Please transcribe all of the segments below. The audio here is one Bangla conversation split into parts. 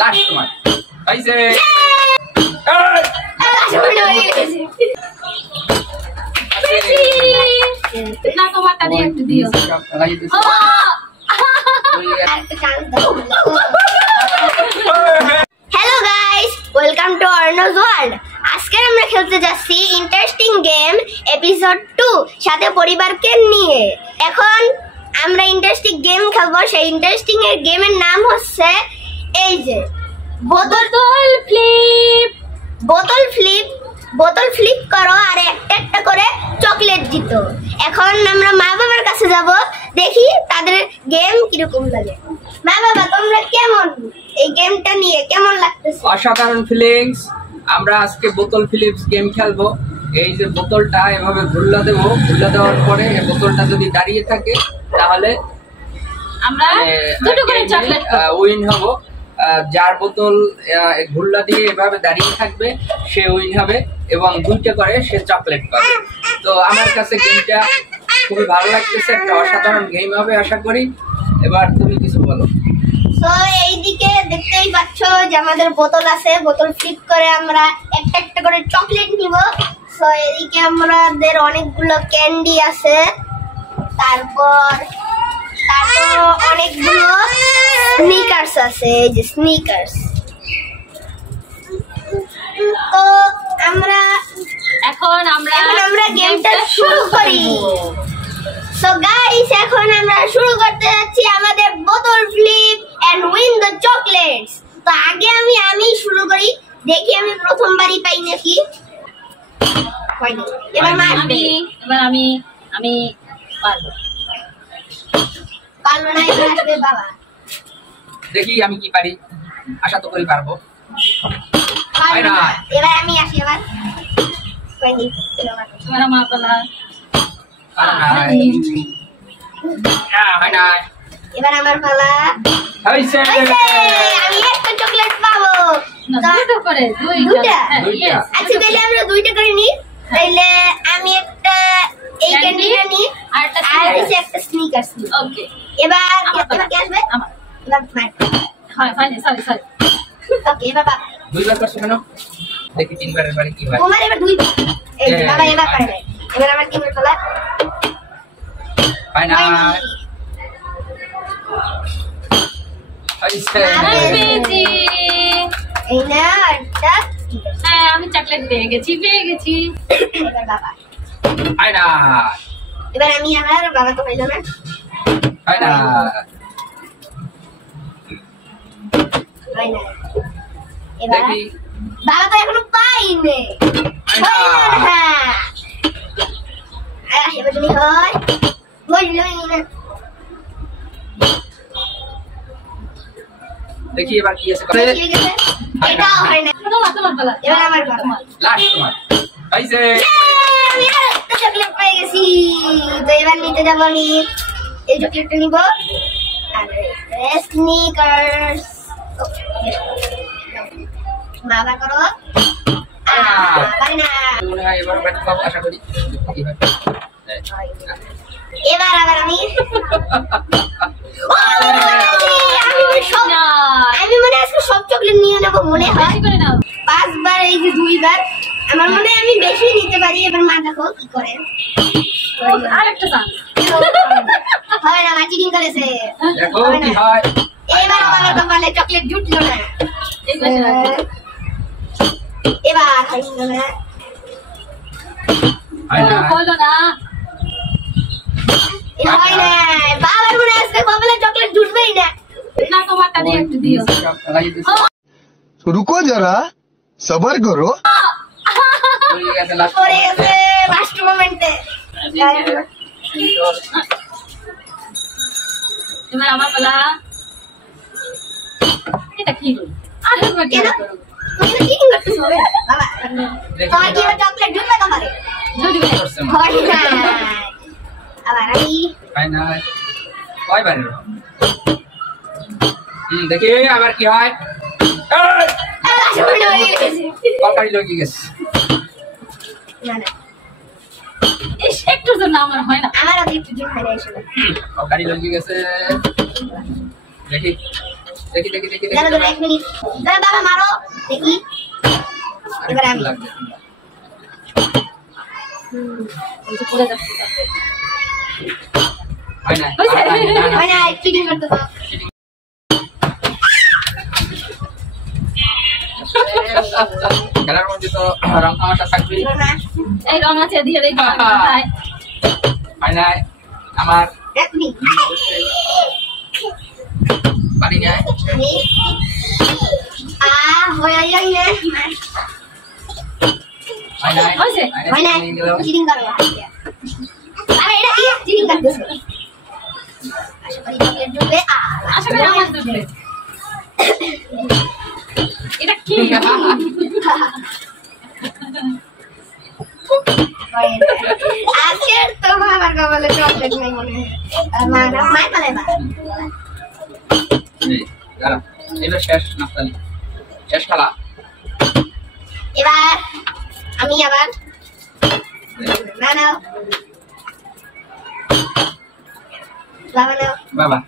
লাস্ট তোমার হইছে না তোমারটা দিয়ে একটু দিও hello guys, welcome to Arnab's world. আজকে আমরা খেলতে যাচ্ছি ইন্টারেস্টিং গেম এপিসোড 2 সাথে পরিবারকে নিয়ে। এখন আমরা ইন্টারেস্টিং গেম খেলবো। সেই ইন্টারেস্টিং এর গেমের নাম হচ্ছে এই যে বোতল ফ্লিপ। বোতল ফ্লিপ করো আর একটা একটা করে চকলেট জিতো। এখন আমরা মা বাবার কাছে যাব, দেখি তাদের গেম কিরকম লাগে। মা বাবা, তোমরা কেমন এই গেমটা নিয়ে কেমন লাগতেছে? অসাধারণ ফিলিংস। আমরা আজকে বোতল ফিলিপস গেম খেলবো। এই যে বোতলটা এভাবে ঘুরলা দেবো, ঘুরলা দেওয়ার পরে এই বোতলটা যদি দাঁড়িয়ে থাকে তাহলে আমরা দুটো করে চকলেট উইন হব। যার বোতল ঘুরলা দিয়ে এভাবে দাঁড়িয়ে থাকবে সে উইন হবে এবং দুইটা করে সে চকলেট পাবে। তো আমার কাছে গেমটা খুবই ভালো লাগতেছে, একটা অসাধারণ গেম হবে আশা করি। এবার তুমি কিছু বলো। তো এইদিকে দেখতেই পাচ্ছ যে আমাদের বোতল আছে, বোতল ফ্লিপ করে আমরা একটা একটা করে চকলেট নিব। তো এদিকে আমাদের অনেকগুলো ক্যান্ডি আছে, তারপর অনেকগুলো স্নিকার্স আছে, এই যে স্নিকার্স। তো এখন আমরা গেমটা শুরু করি। সো গাইস, এখন আমরা শুরু করতে যাচ্ছি আমাদের বোতল flip and win the chocolates. তো আগে আমি শুরু করি, দেখি আমি প্রথমবারই পাই নাকি। এবার আমি পারবো না, এবার আসবে বাবা। দেখি আমি কি পারি, আশা তো করি পারবো। এবার আমি আসি। এবার আমার পালা। এবার আমার পালা। আমি একটা চকলেট পাবো। দুটো করে দুইটা? দুইটা। আচ্ছা, তাহলে আমরা দুইটা করে নিই। তাহলে আমি একটা এই ক্যান্ডিটা নিই আর একটা স্নিকার্স নিই। ওকে, এবার কি আসবে? আমার এবার হয় ফাইনাল। সরি ওকে, এবার বাবা। দুইবার করছো কেন? দেখি তিনবারের বারে কি হয়। তোমার এবার দুইবার। এই যে বাবা এবার পারে নাই। এবার আমার কি পালা? ফাইনাল এই না একটা। হ্যাঁ, আমি চকলেট পেয়ে গেছি। এবার বাবা। ফাইনাল এবার আমি আমার বাবা তো হইল না। ফাইনাল এবার দেখি বাবা তো এখনো পাইনি। এবার তুমি হয় বললই না। দেখি এবার কি আছে। এটা হয় না। তোমার পালা। এবার আমার পালা। লাস্ট তোমার হইছে। আমি একটা চকলেট পেয়ে গেছি। তো এবার নিতে যাব আমি এই চকলেটটা নিব আর স্নিকার্স। বাবা করো। মনে হয় এবার ব্যাট পাবো আশা করি। এবার আবার আমি মনে আজকে সব চকলেট নিয়ে নেবো মনে হয়। 5 বার, এই যে 2 বার। আমার মনে হয় আমি বেশি নিতে পারি। এবার মা দেখো কি করে। আরেকটা চান্স হবে না, মা চিটিং করেছে। দেখো কি হয়। এবার আমার কপালে চকলেট জুটলো না। এবার হইল না। হলো না। হয় না, বাবার মনে আজকে কপালে চকলেট জুটবেই না। না তোমারটা দিয়ে একটু দিও। रुको जरा सबर करो। পড়ে গেছে লাস্ট মোমেন্টে। এবার আমার পালা। এটা কি হলো? আরেকবার কি করব? তুমি তো চিটিং করতেছো বাবা। তোমার কি এবার চকলেট জুটবে কপালে? যদি হয় না। আবার আমি ফাইনাল কয়বার? দেখি আবার কি হয়। কলকারি লগি গেছে। না না, একটুর জন্য আমার হয় না। আমার একটু জি হয় না এসব। কলকারি লগি গেছে। দেখি দেখি দেখি দেখি দেখি দাঁড়া দাঁড়া 1 মিনিট দাঁড়া বাবা মারো দেখি এবার আমি এই যে পড়ে যাচ্ছে হয় না হয়েছে? হয় না চিটিং করতে তো খেলার মধ্যে তো রং তামাশা থাকবে না এই রং আছে দিয়ে দেই মাথায় হয় না আমার 1 মিনিট বাড়ি যায় আমি হয়ে যাই না হয় না হয়েছে? হয় না চিটিং করো আরে এটা কি চিটিং করতেছ আশা করি চকলেট ঢুকবে আশা করি আমার ঢুকবে এটা কি আজকে তো বাবার কপালে চকলেট নাই মনে হয় মাই পালে বা দাঁড়া এবার শেষ নাফতালি শেষ খেলা এবার আমি আবার না না বাবা না বাবা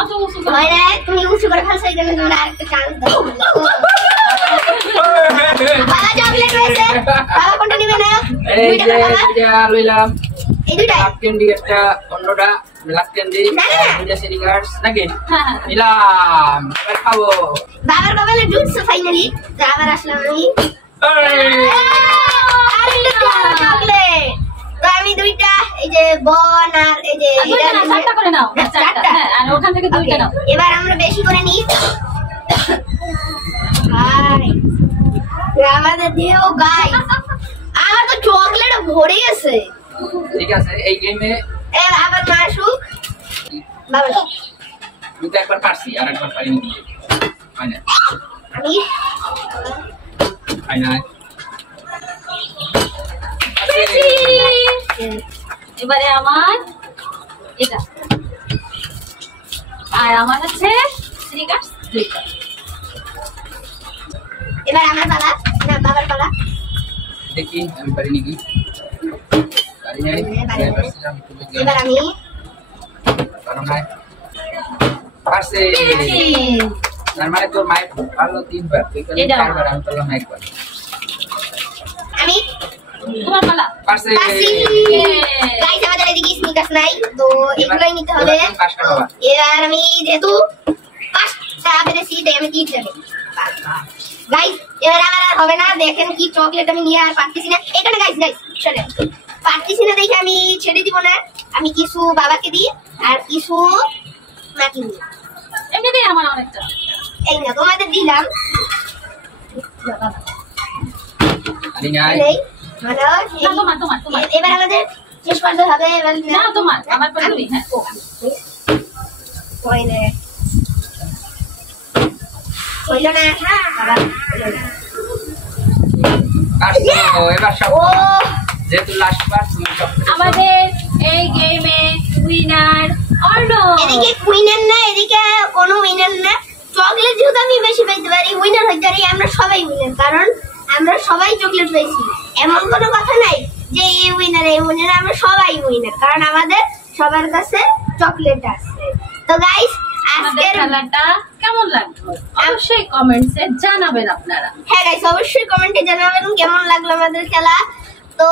অত উঁচু করে হয় না তুমি উঁচু করে ফেলছো এই জন্য তোমরা আরেকটা চান্স দাও বাবা চকলেট হয়েছে বাবা কোনটা নিবে না এই দুইটা যে বাবা এটা লইলাম এই দুইটাই ব্ল্যাক ক্যান্ডি একটা অন্যটা ব্ল্যাক ক্যান্ডি না, না, না। দুইটা সিরিগার্স নাকি হ্যাঁ হ্যাঁ নিলাম এবার খাবো বাবার কপালে ঢুকছে ফাইনালি তো আবার আসলাম আমি আরেকটা চকলেট তো আমি দুইটা এই যে বন আর এই যে আর দুইটা না, চারটা করে নাও হ্যাঁ, চারটা চারটা। হ্যাঁ আর ওখান থেকে দুইটা Okay, নাও এবার আমরা বেশি করে নিই হাই আমাদের দিও গাই আমার তো চকলেট ভরে গেছে ঠিক আছে এই গেমে এ আবার মাসুক বাবা আমি তো একবার পারছি আর একবার পারিনি হয় না আমি হয় না এবারে আমার এটা আর আমার হচ্ছে শ্রীকাশ দুইটা এবার আমার পালা না বাবার পালা দেখি আমি পারিনি কি পারি নাই পারছিলাম একটু দেখলাম এবার আমি পারো নাই পারছে পেরেছি। তার মানে তোর মায়ের পারলো 3 বার তুই করলি এটা 4 বার আমি পারলাম একবার আমি তোমার পালা পারছে পারছি গাইস আমাদের এদিকে স্নিকার্স নাই তো এগুলাই নিতে হবে এবার তুমি পাঁচটা পাবা। এবার আমি যেহেতু পাঁচটা পেরেছি তাই আমি 3 দেব গাইস এবার আমার আর হবে না দেখেন কি চকলেট আমি নিয়ে আর পারতেছি না এটা না গাইস গাইস শুনেন পারতেছি না দেখে আমি ছেড়ে দিব না আমি কিছু বাবাকে দিই আর কিছু মাকে দিই এমনিতেই আমার অনেকটা এই না তোমাদের দিলাম পারি নাই এই মানে না তোমার তোমার তোমার এবার আমাদের শেষ করতে হবে এবার না তোমার আমার পর তুমি হ্যাঁ হইলে হইল না বাবা হইল না। পারছো এবার সব ও যেহেতু লাস্ট বার তুমি সব পেরেছো। আমাদের এই গেমে উইনার অর্ণব এদিকে উইনার না এদিকে কোনো উইনার না চকলেট যেহেতু আমি বেশি পেতে পারি উইনার হইতে পারি আমরা সবাই উইনার কারণ আমরা সবাই চকলেট পেয়েছি এমন কোনো কথা নাই যে এই উইনার আমরা সবাই উইনার কারণ আমাদের সবার কাছে চকলেট আছে তো গাইস আমাদের আজকের খেলাটা কেমন লাগলো অবশ্যই কমেন্টসে জানাবেন আপনারা হ্যাঁ গাইস অবশ্যই কমেন্টে জানাবেন কেমন লাগলো আমাদের খেলা তো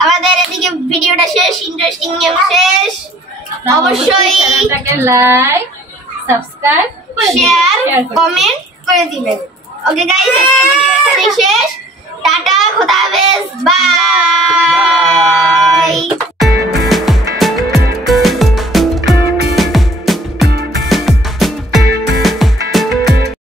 আমাদের এদিকে ভিডিওটা শেষ ইন্টারেস্টিং গেম শেষ অবশ্যই চ্যানেলটাকে লাইক সাবস্ক্রাইব শেয়ার কমেন্ট করে দিবেন ওকে গাইস আজকের ভিডিও এখানেই শেষ